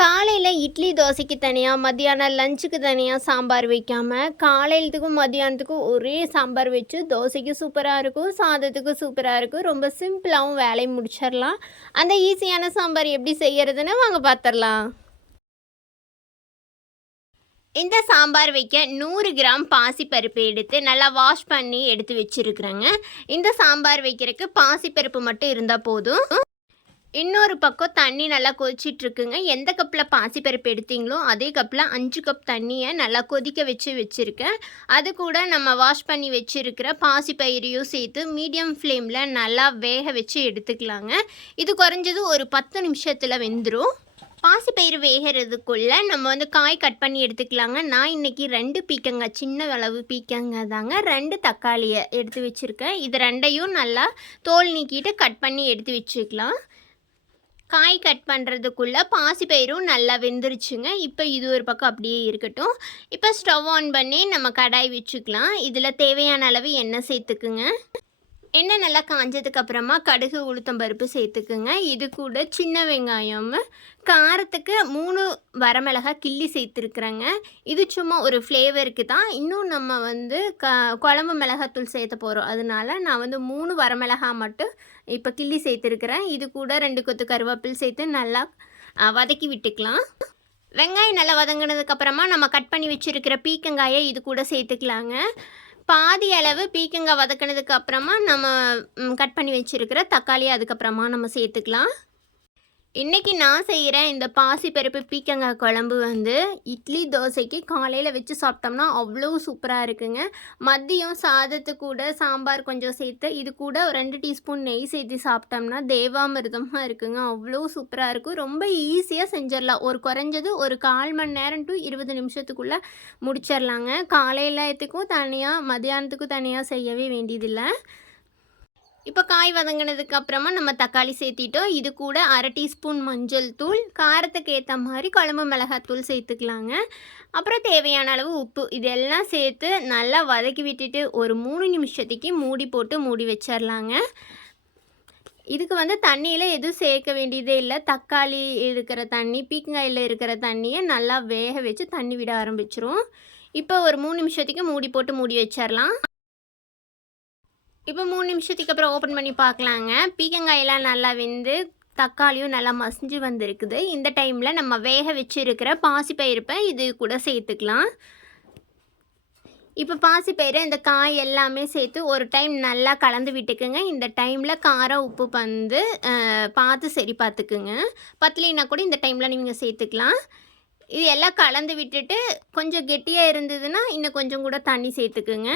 காலையில் இட்லி தோசைக்கு தனியாக மத்தியானம் லஞ்சுக்கு தனியாக சாம்பார் வைக்காமல் காலையிலத்துக்கும் மத்தியானத்துக்கும் ஒரே சாம்பார் வச்சு தோசைக்கு சூப்பராக இருக்கும் சாதத்துக்கும் சூப்பராக இருக்கும். ரொம்ப சிம்பிளாகவும் வேலையை முடிச்சிடலாம். அந்த ஈஸியான சாம்பார் எப்படி செய்கிறதுன்னு வாங்க பார்த்துடலாம் இந்த சாம்பார் வைக்க நூறு கிராம் பாசிப்பருப்பு எடுத்து நல்லா வாஷ் பண்ணி எடுத்து வச்சுருக்குறேங்க. இந்த சாம்பார் வைக்கிறதுக்கு பாசிப்பருப்பு மட்டும் இருந்தால் போதும். இன்னொரு பக்கம் தண்ணி நல்லா கொதிச்சிட்டு இருக்குங்க எந்த கப்பில் பாசிப்பருப்பு எடுத்தீங்களோ அதே கப்பில் அஞ்சு கப் தண்ணியை நல்லா கொதிக்க வச்சு வச்சுருக்கேன். அது கூட நம்ம வாஷ் பண்ணி வச்சுருக்கிற பாசிப்பயிரையும் சேர்த்து மீடியம் ஃப்ளேமில் நல்லா வேக வச்சு எடுத்துக்கலாங்க. இது குறைஞ்சது ஒரு பத்து நிமிஷத்தில் வெந்துடும் பாசிப்பயிறு வேகிறதுக்குள்ளே நம்ம வந்து காய் கட் பண்ணி எடுத்துக்கலாங்க. நான் இன்றைக்கி ரெண்டு பீக்கங்க சின்ன அளவு பீக்கங்க தாங்க. ரெண்டு தக்காளியை எடுத்து வச்சுருக்கேன். இது ரெண்டையும் நல்லா தோல் நீக்கிட்டு கட் பண்ணி எடுத்து வச்சுக்கலாம். காய் கட் பண்ணுறதுக்குள்ளே பாசிப்பயிரும் நல்லா வெந்துருச்சுங்க. இப்போ இது ஒரு பக்கம் அப்படியே இருக்கட்டும். இப்போ ஸ்டவ் ஆன் பண்ணி நம்ம கடாய் வச்சுக்கலாம். இதில் தேவையான அளவு எண்ணெய் சேர்த்துக்குங்க. எண்ணெய் நல்லா காஞ்சதுக்கு அப்புறமா கடுகு உளுத்தம் பருப்பு சேர்த்துக்குங்க. இது கூட சின்ன வெங்காயம் காரத்துக்கு மூணு வரமிளகாய் கிள்ளி சேர்த்துருக்குறேங்க. இது சும்மா ஒரு ஃப்ளேவருக்கு தான். இன்னும் நம்ம வந்து க குழம்பு மிளகாத்தூள் சேர்த்த போகிறோம் அதனால நான் வந்து மூணு வரமிளகாய் மட்டும் இப்போ கிள்ளி சேர்த்துருக்குறேன். இது கூட ரெண்டு கொத்து கருவேப்பில் சேர்த்து நல்லா வதக்கி விட்டுக்கலாம். வெங்காயம் நல்லா வதங்கினதுக்கப்புறமா நம்ம கட் பண்ணி வச்சுருக்கிற பீக்கங்காயை இது கூட சேர்த்துக்கலாங்க. பாதி அளவு பீக்கங்காய் வதக்கினதுக்கு அப்புறமா நம்ம கட் பண்ணி வச்சுருக்கிற தக்காளியை அதுக்கப்புறமா நம்ம சேர்த்துக்கலாம். இன்றைக்கி நான் செய்கிற இந்த பாசிப்பருப்பு பீக்கங்காய் குழம்பு வந்து இட்லி தோசைக்கு காலையில் வச்சு சாப்பிட்டோம்னா அவ்வளோ சூப்பராக இருக்குங்க. மதியம் சாதத்து கூட சாம்பார் கொஞ்சம் சேர்த்து இது கூட ஒரு ரெண்டு டீஸ்பூன் நெய் சேர்த்து சாப்பிட்டோம்னா தேவாமிர்தமாக இருக்குங்க. அவ்வளோ சூப்பராக இருக்கும். ரொம்ப ஈஸியாக செஞ்சிடலாம். ஒரு குறைஞ்சது ஒரு கால் மணி நேரம் டு இருபது நிமிஷத்துக்குள்ளே முடிச்சிடலாங்க. காலையிலத்துக்கும் தனியாக மதியானத்துக்கும் தனியாக செய்யவே வேண்டியதில்லை. இப்போ காய் வதங்கினதுக்கு அப்புறமா நம்ம தக்காளி சேர்த்திட்டோம். இது கூட அரை டீஸ்பூன் மஞ்சள் தூள் காரத்துக்கு ஏற்ற மாதிரி குழம்பு மிளகாத்தூள் சேர்த்துக்கலாங்க. அப்புறம் தேவையான அளவு உப்பு. இதெல்லாம் சேர்த்து நல்லா வதக்கி விட்டுட்டு ஒரு மூணு நிமிஷத்துக்கு மூடி போட்டு மூடி வச்சிடலாங்க இதுக்கு வந்து தண்ணியில் எதுவும் சேர்க்க வேண்டியதே இல்லை. தக்காளி இருக்கிற தண்ணி பீக்கங்காயில் இருக்கிற தண்ணியை நல்லா வேக வச்சு தண்ணி விட ஆரம்பிச்சிரும். இப்போ ஒரு மூணு நிமிஷத்துக்கு மூடி போட்டு மூடி வச்சிடலாம் இப்போ மூணு நிமிஷத்துக்கு அப்புறம் ஓப்பன் பண்ணி பார்க்கலாங்க. பீக்கங்காயெல்லாம் நல்லா வெந்து தக்காளியும் நல்லா மசிஞ்சு வந்திருக்குது. இந்த டைமில் நம்ம வேக வச்சுருக்கிற பாசிப்பயிறுப்பை இது கூட சேர்த்துக்கலாம். இப்போ பாசிப்பயிறு இந்த காய் எல்லாமே சேர்த்து ஒரு டைம் நல்லா கலந்து விட்டுக்குங்க. இந்த டைமில் காரம் உப்பு வந்து பார்த்து சரி பார்த்துக்குங்க. பத்தலைன்னா கூட இந்த டைமில் நீங்கள் சேர்த்துக்கலாம். இது எல்லாம் கலந்து விட்டுட்டு கொஞ்சம் கெட்டியாக இருந்ததுன்னா இன்னும் கொஞ்சம் கூட தண்ணி சேர்த்துக்குங்க.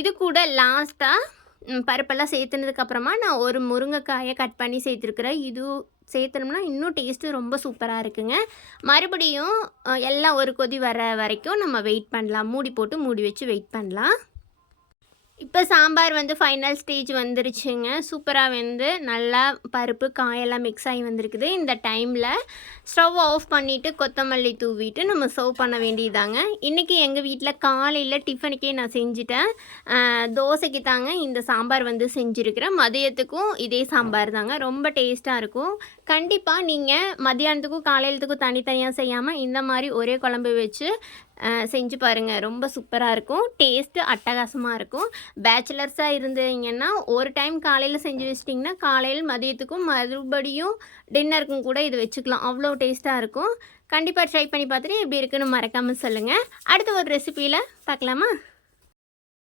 இது கூட லாஸ்ட்டாக பருப்பெல்லாம் சேர்த்துனதுக்கப்புறமா நான் ஒரு முருங்கைக்காயை கட் பண்ணி சேர்த்துருக்குறேன். இது சேர்த்தனோம்னா இன்னும் டேஸ்ட்டு ரொம்ப சூப்பராக இருக்குங்க. மறுபடியும் எல்லாம் ஒரு கொதி வர வரைக்கும் நம்ம வெயிட் பண்ணலாம். மூடி போட்டு மூடி வச்சு வெயிட் பண்ணலாம். இப்போ சாம்பார் வந்து ஃபைனல் ஸ்டேஜ் வந்துருச்சுங்க. சூப்பராக வந்து நல்லா பருப்பு காயெல்லாம் மிக்ஸ் ஆகி வந்திருக்குது. இந்த டைமில் ஸ்டவ் ஆஃப் பண்ணிவிட்டு கொத்தமல்லி தூவிட்டு நம்ம சர்வ் பண்ண வேண்டியதாங்க இன்றைக்கி எங்கள் வீட்டில் காலையில் டிஃபனுக்கே நான் செஞ்சுட்டேன். தோசைக்கு தாங்க இந்த சாம்பார் வந்து செஞ்சுருக்கிறேன். மதியத்துக்கும் இதே சாம்பார் தாங்க. ரொம்ப டேஸ்ட்டாக இருக்கும். கண்டிப்பாக நீங்கள் மதியானத்துக்கும் காலையிலத்துக்கும் தனித்தனியாக செய்யாமல் இந்த மாதிரி ஒரே குழம்பு வச்சு செஞ்சு பாருங்கள் ரொம்ப சூப்பராக இருக்கும். டேஸ்ட்டு அட்டகாசமாக இருக்கும். பேச்சுலர்ஸாக இருந்தீங்கன்னா ஒரு டைம் காலையில் செஞ்சு வச்சிட்டிங்கன்னா காலையில் மதியத்துக்கும் மறுபடியும் டின்னருக்கும் கூட இது வச்சுக்கலாம். அவ்வளோ டேஸ்ட்டாக இருக்கும். கண்டிப்பாக ட்ரை பண்ணி பார்த்துட்டு எப்படி இருக்குன்னு மறக்காமல் சொல்லுங்கள் அடுத்த ஒரு ரெசிபியில் பார்க்கலாமா?